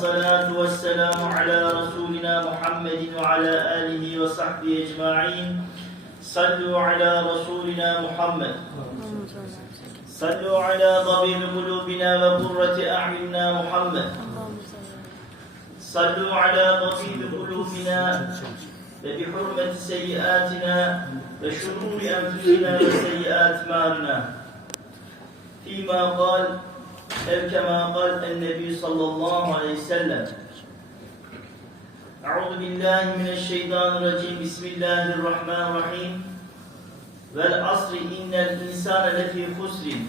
الصلاة والسلام على رسولنا محمد وعلى آله وصحبه أجمعين. صلوا على رسولنا محمد. صلوا على طبيب قلوبنا وقرة أعيننا محمد. صلوا على طبيب قلوبنا وبحرمة سيئاتنا وشرور أنفسنا وسيئات مالنا. فيما قال ev kema kal en nebi sallallahu aleyhi ve sellem. Euzu billahi mineşşeytanirracim. Bismillahirrahmanirrahim. Vel asri innel insane lefî husrin.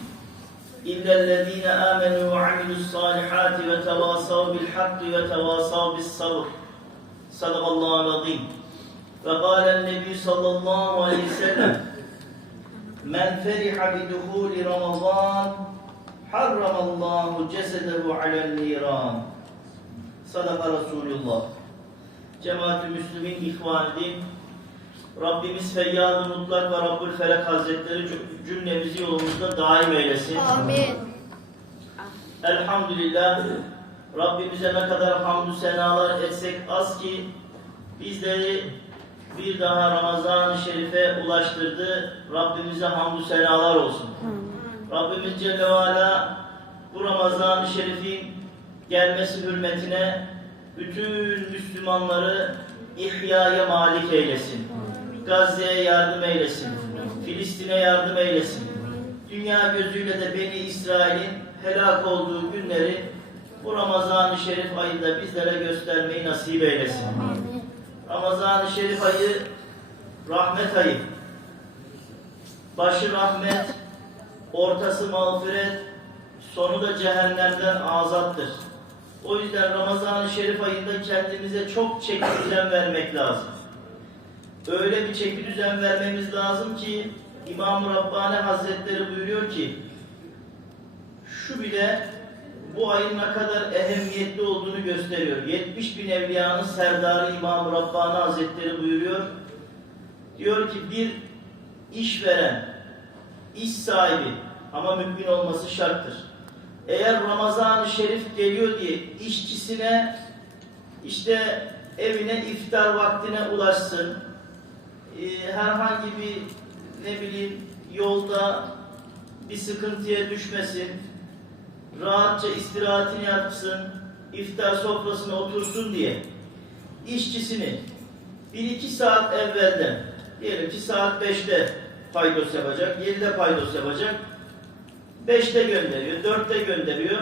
İllellezîne âmenû ve amilussalihâti ve tevâsav bil hakki ve tevâsav bis sabr. Sadakallahu azim. Ve kâlen nebi sallallahu aleyhi ve sellem. Men feriha bi duhûli Ramazan Harramallahu cesedehu alel niran. Sadaka Resulullah. Cemaat-i Müslümin ihvanidi Rabbimiz Feyyad-ı Mutlak ve Rabbül Felak Hazretleri cümlemizi yolumuzda daim eylesin. Amin. Elhamdülillah. Rabbimize ne kadar hamdü senalar etsek az ki bizleri bir daha Ramazan-ı Şerif'e ulaştırdı. Rabbimize hamdü senalar olsun. Hı. Rabbimiz Celle Ala bu Ramazan-ı Şerif'in gelmesi hürmetine bütün Müslümanları ihyaya malik eylesin. Gazze'ye yardım eylesin. Filistin'e yardım eylesin. Dünya gözüyle de Beni İsrail'in helak olduğu günleri bu Ramazan-ı Şerif ayında bizlere göstermeyi nasip eylesin. Ramazan-ı Şerif ayı rahmet ayı. Başı rahmet, ortası mağfiret, sonu da cehennemden azattır. O yüzden Ramazan-ı Şerif ayında kendimize çok çeki düzen vermek lazım. Öyle bir çeki düzen vermemiz lazım ki İmam-ı Rabbani Hazretleri buyuruyor ki şu bile bu ayın ne kadar ehemmiyetli olduğunu gösteriyor. 70 bin evliyanın serdarı İmam-ı Rabbani Hazretleri buyuruyor. Diyor ki bir işveren, iş sahibi ama mümin olması şarttır. Eğer Ramazan-ı Şerif geliyor diye işçisine işte evine iftar vaktine ulaşsın, e, herhangi bir ne bileyim yolda bir sıkıntıya düşmesin, rahatça istirahatini yapsın, iftar sofrasına otursun diye işçisini bir iki saat evvelden diyelim ki saat 5'te paydos yapacak, 7'de paydos yapacak, 5'te gönderiyor, 4'te gönderiyor.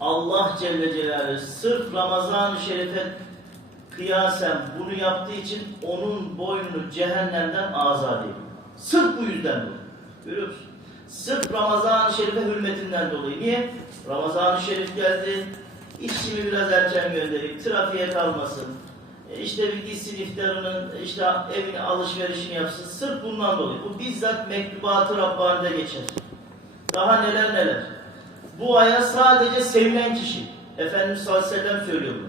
Allah Celle Celaluhu sırf Ramazan-ı Şerif'e kıyasen bunu yaptığı için onun boynunu cehennemden azat ediyor. Sırf bu yüzden dolayı. Görüyor musun? Sırf Ramazan-ı Şerif'e hürmetinden dolayı. Niye? Ramazan-ı Şerif geldi. İşçimi biraz erken göndereyim. Trafiğe kalmasın. İşte bir gitsin iftarının, işte evine alışverişini yapsın. Sırf bundan dolayı. Bu bizzat mektubatı Rabbani'de geçer. Daha neler neler. Bu aya sadece sevilen kişi. Efendimiz sallallahu aleyhi ve sellem söylüyor bunu.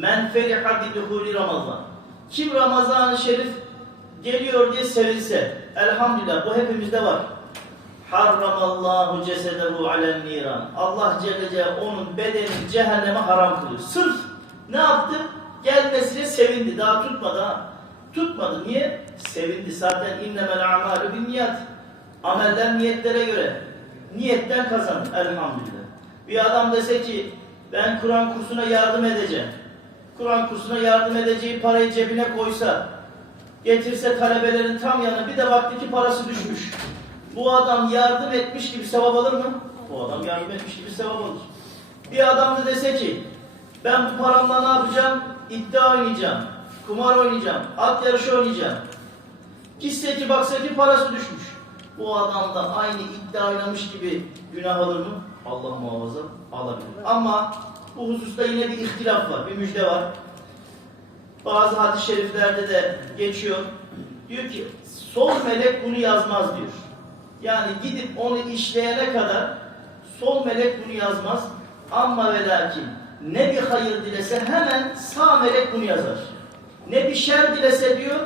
Men feriha biduhuli Ramazan. Kim Ramazan-ı Şerif geliyor diye sevinse. Elhamdülillah bu hepimizde var. Harramallahu cesedehu alen niran. Allah Celle Celaluhu onun bedenini cehenneme haram kılıyor. Sırf ne yaptı? Gelmesine sevindi. Daha tutmadı ha. Tutmadı. Niye? Sevindi. Zaten innemel a'malu bin niyat. Ameller niyetlere göre. Niyetten kazanır. Elhamdülillah. Bir adam dese ki ben Kur'an kursuna yardım edeceğim. Kur'an kursuna yardım edeceği parayı cebine koysa, getirse talebelerin tam yanına bir de baktı ki parası düşmüş. Bu adam yardım etmiş gibi sevap alır mı? Bu adam yardım etmiş gibi sevap alır. Bir adam da dese ki ben bu paramla ne yapacağım? İddia oynayacağım, kumar oynayacağım, at yarışı oynayacağım. Gitse ki baksa parası düşmüş. Bu adam da aynı iddia oynamış gibi günah alır mı? Allah muhafaza alabilir. Ama bu hususta yine bir ihtilaf var, bir müjde var. Bazı hadis-i şeriflerde de geçiyor. Diyor ki sol melek bunu yazmaz diyor. Yani gidip onu işleyene kadar sol melek bunu yazmaz. Ama ve lakin ne bir hayır dilese hemen sağ melek bunu yazar. Ne bir şer dilese diyor,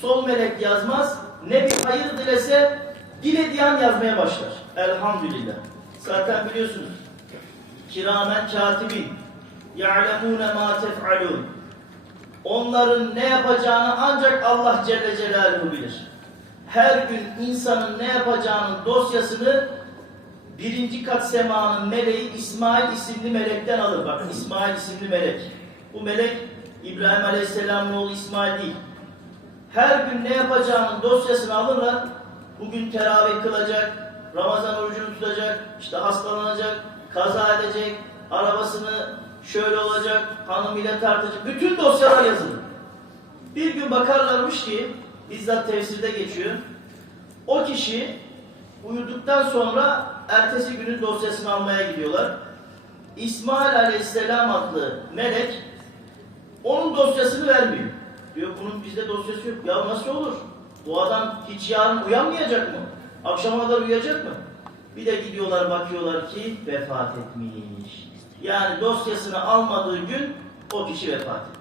sol melek yazmaz. Ne bir hayır dilese dilediği an yazmaya başlar. Elhamdülillah. Zaten biliyorsunuz. Kiramen katibin ya'lemûne mâ tef'alûn. Onların ne yapacağını ancak Allah Celle Celaluhu bilir. Her gün insanın ne yapacağının dosyasını birinci kat semanın meleği İsmail isimli melekten alır. Bak İsmail isimli melek. Bu melek İbrahim Aleyhisselam'ın oğlu İsmail değil. Her gün ne yapacağının dosyasını alırlar. Bugün teravih kılacak, Ramazan orucunu tutacak, işte hastalanacak, kaza edecek, arabasını şöyle olacak, hanımıyla tartacak. Bütün dosyalar yazılı. Bir gün bakarlarmış ki, bizzat tefsirde geçiyor. O kişi uyuduktan sonra ertesi günün dosyasını almaya gidiyorlar. İsmail Aleyhisselam adlı melek onun dosyasını vermiyor. Diyor bunun bizde dosyası yok. Ya nasıl olur? Bu adam hiç yarın uyanmayacak mı? Akşama kadar uyuyacak mı? Bir de gidiyorlar bakıyorlar ki vefat etmiş. Yani dosyasını almadığı gün o kişi vefat etti.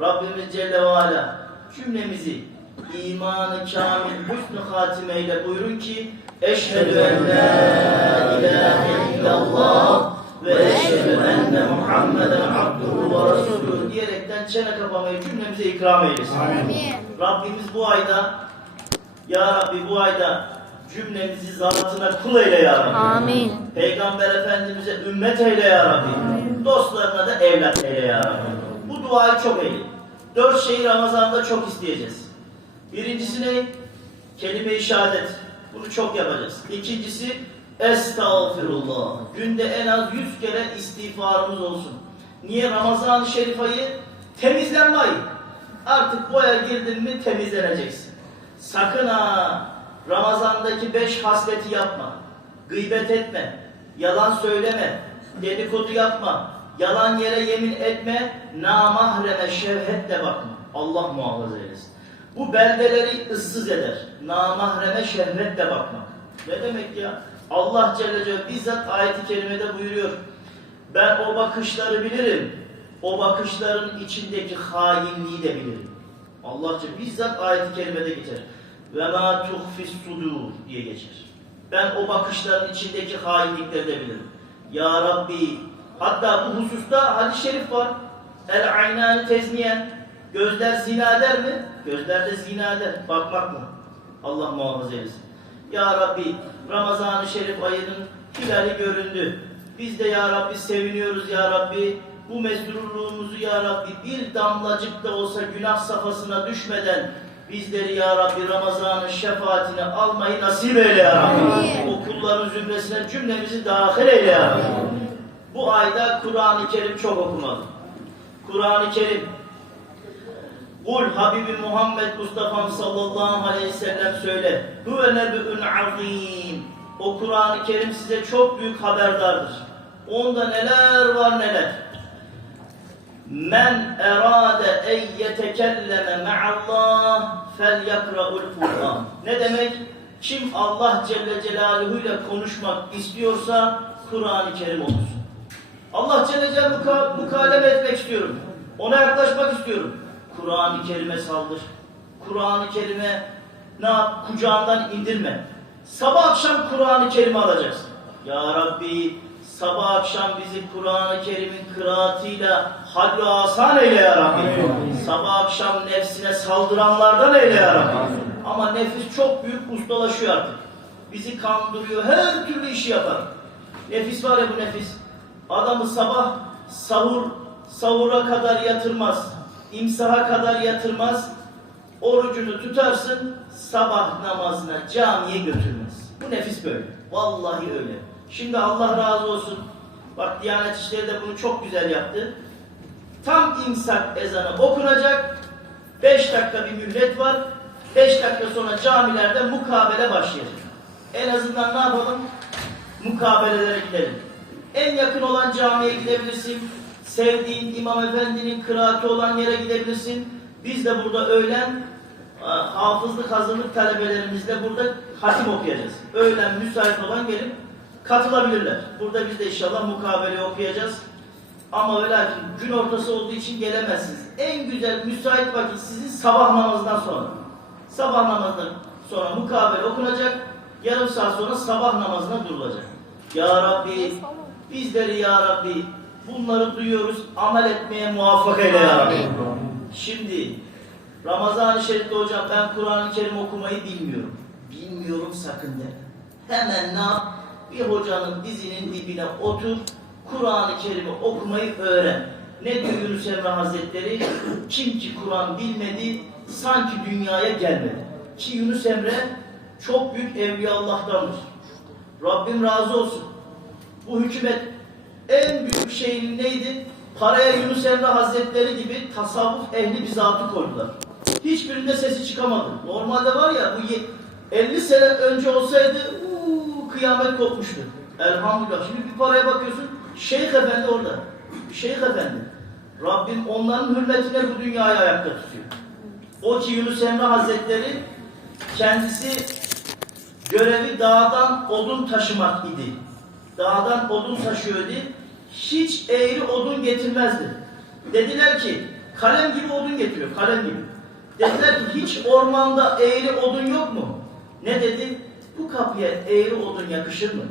Rabbimiz Celle ve Ala cümlemizi imanı kamil hüsnü hatimeyle buyurun ki Eşhedü en la ilahe illallah ve eşhedü enne Muhammeden abduhu ve resulühü diyerekten çene kapamayı cümlemize ikram eylesin. Amin. Rabbimiz bu ayda Ya Rabbi bu ayda cümlemizi zatına kul eyle Ya Rabbi. Amin. Peygamber Efendimiz'e ümmet eyle ya Rabbi. Dostlarına da evlat eyle ya Rabbi. Bu duayı çok eyle. Dört şeyi Ramazan'da çok isteyeceğiz. Birincisi ne? Kelime-i şehadet. Bunu çok yapacağız. İkincisi Estağfirullah. Günde en az yüz kere istiğfarımız olsun. Niye? Ramazan-ı Şerif ayı temizlenme ayı. Artık bu aya girdin mi temizleneceksin. Sakın ha Ramazandaki beş hasleti yapma. Gıybet etme. Yalan söyleme. Dedikodu yapma. Yalan yere yemin etme. Namahreme şevhetle bakma. Allah muhafaza eylesin. Bu beldeleri ıssız eder. Namahreme şehvetle bakmak. Ne demek ya? Allah Celle Celle bizzat ayeti kerimede buyuruyor. Ben o bakışları bilirim. O bakışların içindeki hainliği de bilirim. Allah Celle bizzat ayeti kerimede geçer. Ve ma tuhfis sudur diye geçer. Ben o bakışların içindeki hainlikleri de bilirim. Ya Rabbi hatta bu hususta hadis-i şerif var. El aynani tezniyen. Gözler zina eder mi? Gözler de zina eder. Bakmak mı? Allah muhafaza eylesin. Ya Rabbi Ramazan-ı Şerif ayının hilali göründü. Biz de Ya Rabbi seviniyoruz Ya Rabbi. Bu mesrurluğumuzu Ya Rabbi bir damlacık da olsa günah safhasına düşmeden bizleri Ya Rabbi Ramazan'ın şefaatine almayı nasip eyle Ya Rabbi. O kulların zümresine cümlemizi dahil eyle Ya Rabbi. Bu ayda Kur'an-ı Kerim çok okumalı. Kur'an-ı Kerim Kul Habibi Muhammed Mustafa sallallahu aleyhi ve sellem söyle. Huve nebe'ün azim. O Kur'an-ı Kerim size çok büyük haberdardır. Onda neler var neler. Men erade en yetekelleme ma'allah fel yakra'ul Kur'an. Ne demek? Kim Allah Celle Celaluhu ile konuşmak istiyorsa Kur'an-ı Kerim okusun. Allah Celle Celaluhu muka- mukaleme etmek istiyorum. Ona yaklaşmak istiyorum. Kur'an-ı Kerim'e saldır. Kur'an-ı Kerim'e ne yap? Kucağından indirme. Sabah akşam Kur'an-ı Kerim'i alacaksın. Ya Rabbi sabah akşam bizi Kur'an-ı Kerim'in kıraatıyla hal asan eyle ya Rabbi. Sabah akşam nefsine saldıranlardan eyle ya Rabbi. Ama nefis çok büyük ustalaşıyor artık. Bizi kandırıyor, her türlü işi yapar. Nefis var ya bu nefis. Adamı sabah sahur, sahura kadar yatırmaz. İmsaha kadar yatırmaz. Orucunu tutarsın, sabah namazına camiye götürmez. Bu nefis böyle. Vallahi öyle. Şimdi Allah razı olsun. Bak Diyanet İşleri de bunu çok güzel yaptı. Tam imsak ezanı okunacak. 5 dakika bir mühlet var. 5 dakika sonra camilerde mukabele başlayacak. En azından ne yapalım? Mukabelelere gidelim. En yakın olan camiye gidebilirsin. Sevdiğin imam efendinin kıraati olan yere gidebilirsin. Biz de burada öğlen e, hafızlık hazırlık talebelerimizle burada hatim okuyacağız. Öğlen müsait olan gelip katılabilirler. Burada biz de inşallah mukabele okuyacağız. Ama lakin gün ortası olduğu için gelemezsiniz. En güzel müsait vakit sizin sabah namazından sonra. Sabah namazından sonra mukabele okunacak. Yarım saat sonra sabah namazına durulacak. Ya Rabbi bizleri Ya Rabbi Bunları duyuyoruz. Amel etmeye muvaffak eyle ya Rabbi. Şimdi Ramazan-ı Şerif'te hocam ben Kur'an-ı Kerim okumayı bilmiyorum. Bilmiyorum sakın de. Hemen ne yap? Bir hocanın dizinin dibine otur. Kur'an-ı Kerim'i okumayı öğren. Ne diyor Yunus Emre Hazretleri? Kim ki Kur'an bilmedi sanki dünyaya gelmedi. Ki Yunus Emre çok büyük evliya Allah'tandır. Rabbim razı olsun. Bu hükümet en büyük şeyin neydi? Paraya Yunus Emre Hazretleri gibi tasavvuf ehli bir zatı koydular. Hiçbirinde sesi çıkamadı. Normalde var ya bu ye- 50 sene önce olsaydı uuu, kıyamet kopmuştu. Elhamdülillah. Şimdi bir paraya bakıyorsun Şeyh Efendi orada. Şeyh Efendi. Rabbim onların hürmetine bu dünyayı ayakta tutuyor. O ki Yunus Emre Hazretleri kendisi görevi dağdan odun taşımak idi. Dağdan odun taşıyordu. Hiç eğri odun getirmezdi. Dediler ki kalem gibi odun getiriyor, kalem gibi. Dediler ki hiç ormanda eğri odun yok mu? Ne dedi? Bu kapıya eğri odun yakışır mı?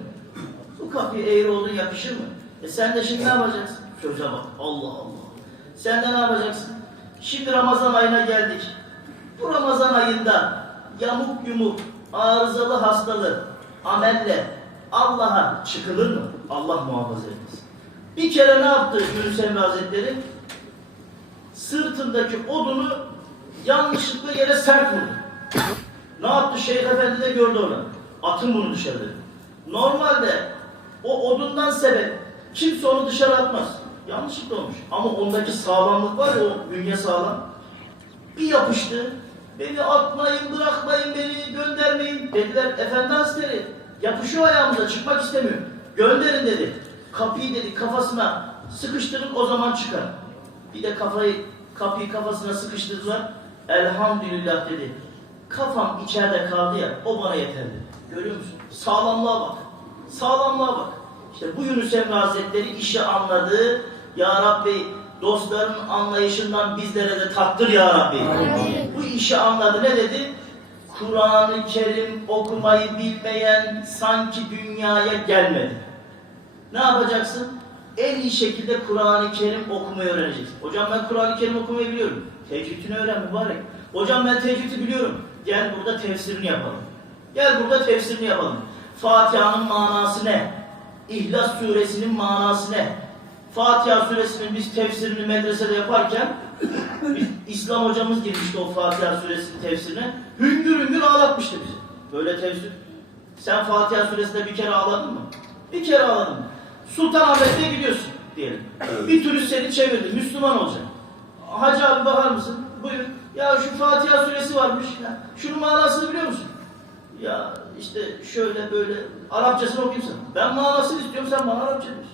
Bu kapıya eğri odun yakışır mı? E sen de şimdi ne yapacaksın? Çocuğa bak. Allah Allah. Sen de ne yapacaksın? Şimdi Ramazan ayına geldik. Bu Ramazan ayında yamuk yumuk, arızalı hastalık, amelle Allah'a çıkılır mı? Allah muhafaza etsin. Bir kere ne yaptı Yunus Emre Hazretleri? Sırtındaki odunu yanlışlıkla yere sert vurdu. Ne yaptı Şeyh Efendi de gördü onu. Atın bunu dışarı. Normalde o odundan sebep kimse onu dışarı atmaz. Yanlışlıkla olmuş. Ama ondaki sağlamlık var ya o bünye sağlam. Bir yapıştı. Beni atmayın, bırakmayın beni, göndermeyin. Dediler efendi askeri. Yapışıyor ayağımıza, çıkmak istemiyor. Gönderin dedi. Kapıyı dedi kafasına sıkıştırıp o zaman çıkar. Bir de kafayı, kapıyı kafasına sıkıştırdılar. Elhamdülillah dedi. Kafam içeride kaldı ya, o bana yeterli. Görüyor musun? Sağlamlığa bak. Sağlamlığa bak. İşte bu Yunus Emre Hazretleri işi anladı. Ya Rabbi dostların anlayışından bizlere de tattır ya Rabbi. Bu işi anladı. Ne dedi? Kur'an-ı Kerim okumayı bilmeyen sanki dünyaya gelmedi. Ne yapacaksın? En iyi şekilde Kur'an-ı Kerim okumayı öğreneceksin. Hocam ben Kur'an-ı Kerim okumayı biliyorum. Tevhidini öğren mübarek. Hocam ben tevhidi biliyorum. Gel burada tefsirini yapalım. Gel burada tefsirini yapalım. Fatiha'nın manası ne? İhlas suresinin manası ne? Fatiha suresinin biz tefsirini medresede yaparken İslam hocamız girmişti o Fatiha suresinin tefsirine. Hüngür hüngür ağlatmıştı bizi. Böyle tefsir. Sen Fatiha suresinde bir kere ağladın mı? Bir kere ağladın mı? Sultanahmet'te gidiyorsun diyelim. Bir turist seni çevirdi. Müslüman olacak. Hacı abi bakar mısın? Buyur. Ya şu Fatiha suresi varmış. Ya, şunun manasını biliyor musun? Ya işte şöyle böyle Arapçasını okuyayım sana. Ben manasını istiyorum sen bana Arapça diyorsun.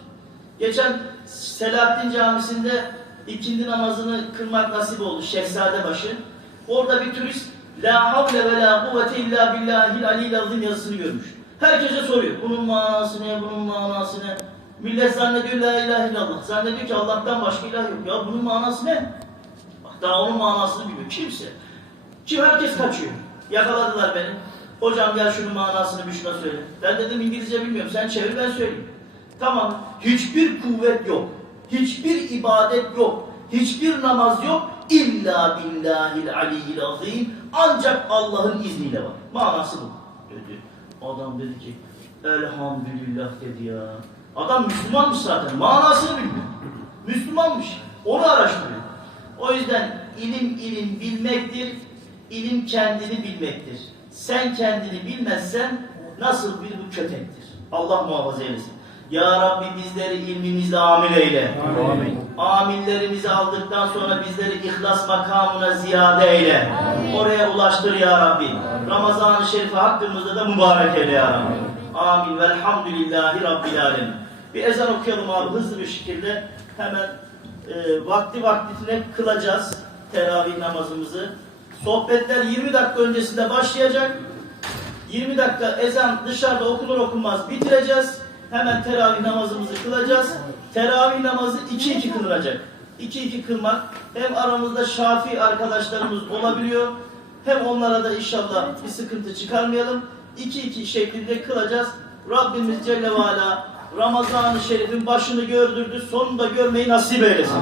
Geçen Selahattin Camisi'nde ikindi namazını kılmak nasip oldu Şehzadebaşı. Orada bir turist La havle ve la kuvvete illa billahil aliyyil azim yazısını görmüş. Herkese soruyor. Bunun manası ne? Bunun manası ne? Millet zannediyor la ilahe illallah. Zannediyor ki Allah'tan başka ilah yok. Ya bunun manası ne? Bak daha onun manasını bilmiyor. Kimse. Kim herkes kaçıyor. Yakaladılar beni. Hocam gel şunun manasını bir şuna söyle. Ben dedim İngilizce bilmiyorum. Sen çevir ben söyleyeyim. Tamam. Hiçbir kuvvet yok. Hiçbir ibadet yok. Hiçbir namaz yok. İlla billahil aliyyil azim. Ancak Allah'ın izniyle var. Manası bu. Dedi. Adam dedi ki elhamdülillah dedi ya. Adam Müslümanmış zaten. Manasını bilmiyor. Müslümanmış. Onu araştırıyor. O yüzden ilim ilim bilmektir. İlim kendini bilmektir. Sen kendini bilmezsen nasıl bir bu kötektir. Allah muhafaza eylesin. Ya Rabbi bizleri ilmimizle amil eyle. Amin. Amillerimizi aldıktan sonra bizleri ihlas makamına ziyade eyle. Oraya ulaştır ya Rabbi. Ramazan-ı Şerif'i hakkımızda da mübarek eyle ya Rabbi. Amin. Velhamdülillahi Rabbil Alemin. Bir ezan okuyalım abi hızlı bir şekilde. Hemen e, vakti vaktine kılacağız teravih namazımızı. Sohbetler 20 dakika öncesinde başlayacak. 20 dakika ezan dışarıda okunur okunmaz bitireceğiz. Hemen teravih namazımızı kılacağız. Teravih namazı 2-2 kılınacak. 2-2 kılmak hem aramızda şafi arkadaşlarımız olabiliyor hem onlara da inşallah bir sıkıntı çıkarmayalım. 2-2 şeklinde kılacağız. Rabbimiz Celle ve Ala Ramazan-ı Şerif'in başını gördürdü, sonunu da görmeyi nasip eylesin.